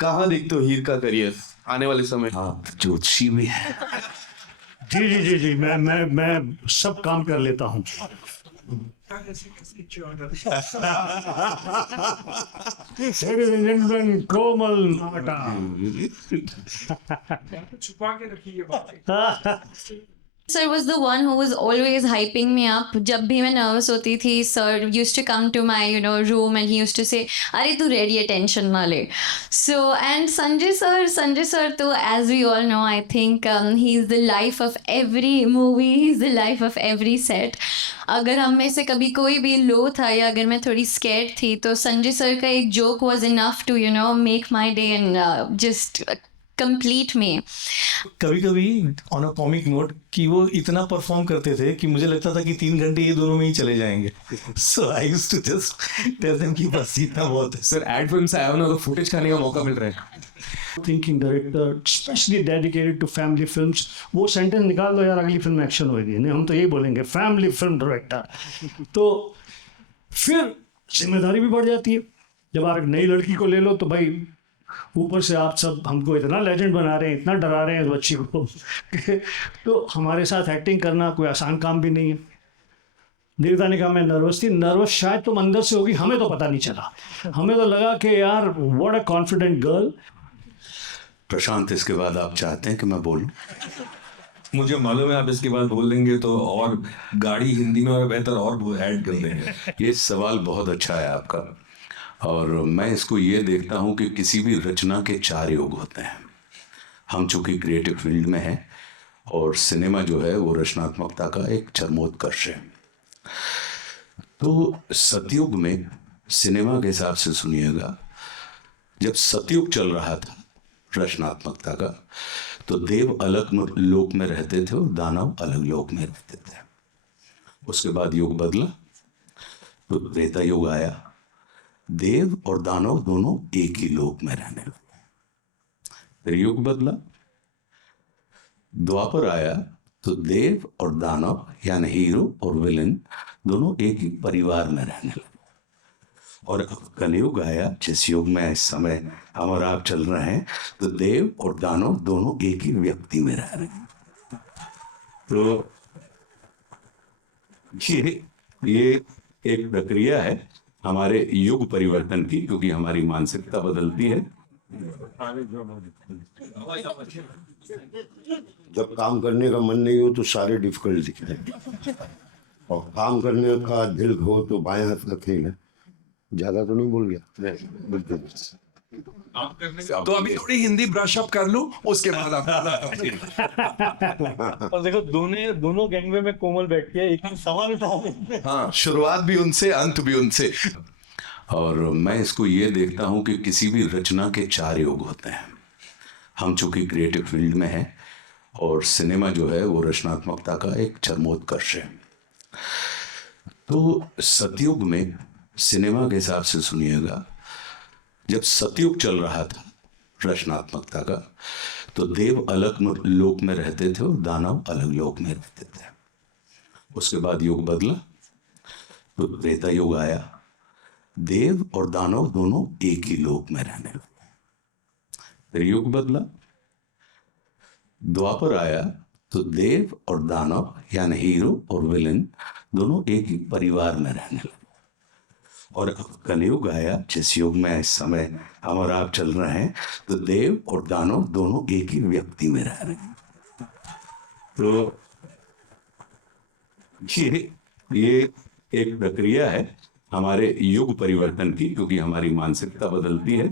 कहाँ देखते हो हीर का करियर आने वाले समय? हाँ, ज्योतिषी भी है। जी जी जी जी, मैं सब काम कर लेता हूँ। कोमल नाटा। Sir was the one who was always hyping me up. जब भी मैं nervous होती थी, sir used to come to my room and he used to say, "अरे तू ready है, tension ना ले." So and Sanjay sir तो as we all know, I think he's the life of every movie. He's the life of every set. अगर हम में से कभी कोई भी लो था या अगर मैं थोड़ी scared थी तो संजय सर का एक joke was enough to make my day and just complete me. कभी कभी ऑन अ कॉमिक नोट कि वो इतना परफॉर्म करते थे कि मुझे लगता था कि 3 घंटे ये दोनों में ही चले जाएंगे। So I used to just tell them कि बस इतना बहुत है। सर एड फिल्म से आया हूं ना तो फुटेज खाने का मौका मिल रहा है। Thinking director specially dedicated to family films, वो सेंटेंस निकाल दो यार, अगली फिल्म एक्शन होगी। नहीं, हम तो यही बोलेंगे फैमिली फिल्म डायरेक्टर। तो फिर जिम्मेदारी भी बढ़ जाती है। जब आप एक नई लड़की को ले लो तो भाई ऊपर से आप सब हमको इतना लेजेंड बना रहे हैं, इतना डरा रहे हैं इस बच्ची को तो हमारे साथ एक्टिंग करना कोई आसान काम भी नहीं है। देवता ने कहा मैं नर्वस थी। नर्वस शायद तुम अंदर से होगी, हमें तो पता नहीं चला। हमें तो लगा कि यार व्हाट अ कॉन्फिडेंट गर्ल। प्रशांत, इसके बाद आप चाहते हैं कि मैं बोलूं? मुझे मालूम है आप इसके बाद बोल देंगे तो और गाड़ी हिंदी में और बेहतर और ऐड कर देंगे। ये सवाल बहुत अच्छा है आपका, और मैं इसको ये देखता हूँ कि किसी भी रचना के 4 युग होते हैं। हम चूंकि क्रिएटिव फील्ड में हैं और सिनेमा जो है वो रचनात्मकता का एक चरमोत्कर्ष है। तो सतयुग में सिनेमा के हिसाब से सुनिएगा, जब सतयुग चल रहा था रचनात्मकता का, तो देव अलग लोक में रहते थे और दानव अलग लोक में रहते थे। उसके बाद युग बदला तो त्रेता युग आया, देव और दानव दोनों एक ही लोक में रहने लगे। फिर युग बदला, द्वापर आया तो देव और दानव यानी हीरो और विलेन दोनों एक ही परिवार में रहने लगे। और अब कलयुग आया, जिस युग में इस समय हम और आप चल रहे हैं, तो देव और दानव दोनों एक ही व्यक्ति में रह रहे हैं। तो ये एक प्रक्रिया है हमारे युग परिवर्तन की, क्योंकि हमारी मानसिकता बदलती है। जब काम करने का मन नहीं हो तो सारे डिफिकल्ट दिखते हैं, और काम करने का दिल हो तो बाएं हाथ का खेल है। ज्यादा तो नहीं बोल गया? तो अभी थोड़ी हिंदी ब्रश अप कर लूं, उसके बाद आप और देखो दोनों गैंगवे में कोमल बैठ के एक सवाल था। हाँ, शुरुआत भी उनसे, अंत भी उनसे। और मैं इसको ये देखता हूँ कि किसी भी रचना के 4 युग होते हैं। हम चूंकि क्रिएटिव फील्ड में हैं और सिनेमा जो है वो रचनात्मकता का एक चरमोत्कर्ष है। तो सतयुग में सिनेमा के हिसाब से सुनिएगा, जब सतयुग चल रहा था रचनात्मकता का, तो देव अलग लोक में रहते थे और दानव अलग लोक में रहते थे। उसके बाद युग बदला तो त्रेता युग आया, देव और दानव दोनों एक ही लोक में रहने लगे। फिर युग बदला, द्वापर आया तो देव और दानव यानी हीरो और विलेन दोनों एक ही परिवार में रहने लगे। और अब कलयुग आया, जिस युग में इस समय हम और आप चल रहे हैं, तो देव और दानव दोनों एक ही व्यक्ति में रह रहे हैं। तो ये एक प्रक्रिया है हमारे युग परिवर्तन की, क्योंकि हमारी मानसिकता बदलती है।